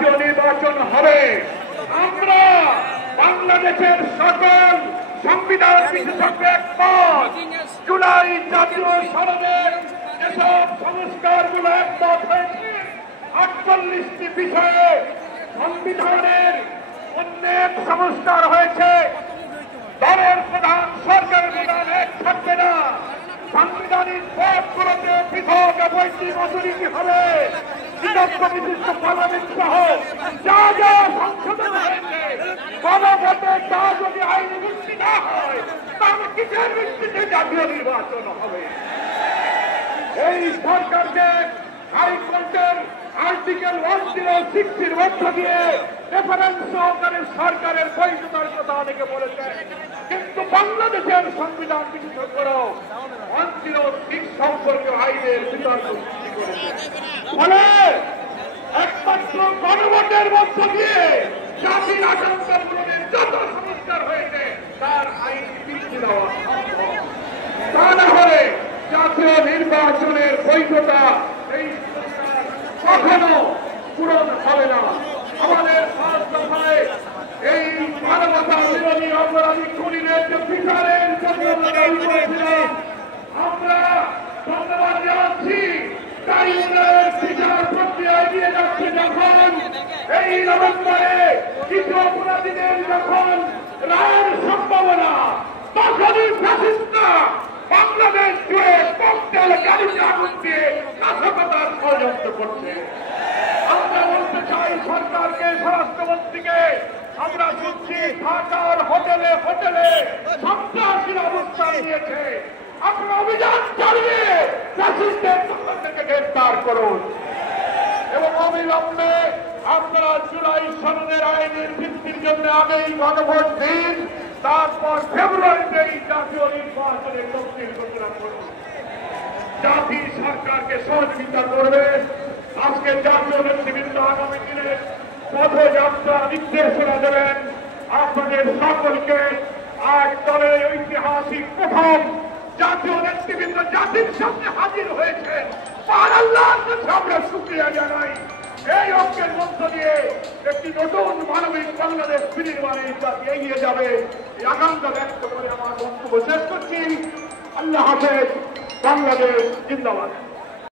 জাতীয় নির্বাচন হবে। আমরা বাংলাদেশের সকল সংবিধান বিশেষজ্ঞ একমত, জুলাই জাতীয় সনদের যেসব সংস্কারগুলো একমত হয়েছে 48টি বিষয়ে সংবিধানের অনেক সংস্কার হয়েছে। দলের প্রধান সরকারের প্রধান এক থাকবে না, সাংবিধানিক পদগুলোতে পৃথক বৈঠি মজুরি হবে। বিদগ্ধ বিশিষ্ট পার্লামেন্ট সহ যা যা সংশোধন হয়েছে গণভোটে তা যদি আইনি ভিত্তি না হয় তাহলে কিসের ভিত্তিতে জাতীয় নির্বাচন হবে? এই সরকারকে হাইকোর্টের আর্টিকেল 106 মধ্য দিয়ে রেফারেন্স সহকারে সরকারের বৈধতার কথা অনেকে বলেছেন, কিন্তু বাংলাদেশের সংবিধান বিশেষজ্ঞরাও 106 সম্পর্কে আইনের বিতর্ক সৃষ্টি করেছে। ফলে একমাত্র গণভোটের মধ্য দিয়ে জাতির আকাঙ্ক্ষাগুলোর যত সংস্কার হয়েছে তার আইন বৃদ্ধি দেওয়া সম্ভব। তা না হলে জাতীয় নির্বাচনের বৈধতা এই সংস্কার কখনো পূরণ হবে না। আমাদের পাঁচ দফায় এই মানবতা বিরোধী অপরাধী খুনিদের যে বিচারের জন্য লড়াই করেছিলাম, আমরা ধন্যবাদ জানাচ্ছি। ট্রাইব্যুনালের বিচার প্রক্রিয়া এগিয়ে যাচ্ছে যখন, এই নভেম্বরে কিছু অপরাধীদের যখন রায়ের সম্ভাবনা, তখনই ফ্যাসিস্টরা বাংলাদেশ জুড়ে ককটেল গাড়িতে আগুন দিয়ে নাশকতার ষড়যন্ত্র করছে। আমরা বলতে চাই সরকারকে, স্বরাষ্ট্রমন্ত্রীকে, আমরা শুনছি ঢাকার হোটেলে হোটেলে সন্ত্রাসীরা অবস্থান নিয়েছে। আপনারা অভিযান চালিয়ে ফ্যাসিস্টদের থেকে গ্রেফতার করুন এবং অবিলম্বে আপনারা জুলাই সনদের আইনের ভিত্তির জন্য আগেই গণভোট দিন, তারপর ফেব্রুয়ারিতে জাতীয় নির্বাচনের লক্ষ্যে ঘোষণা করুন। জাতি সরকারকে সহযোগিতা করবে। আজকে জাতীয় নেতৃবৃন্দ আগামী দিনে পথযাত্রা নির্দেশনা দেবেন আপনাদের সকলকে। আজ দলের ঐতিহাসিক প্রথম জাতীয় নেতৃবৃন্দ জাতির সামনে হাজির হয়েছে। আল্লাহর কাছে আমরা শুকরিয়া জানাই। এই ঐক্যের মধ্য দিয়ে একটি নতুন মানবিক বাংলাদেশ বিনির্মাণে জাতি এগিয়ে যাবে, এই আকাঙ্ক্ষা ব্যক্ত করে আমার বক্তব্য শেষ করছি। আল্লাহ হাফেজ। বাংলাদেশ জিন্দাবাদ।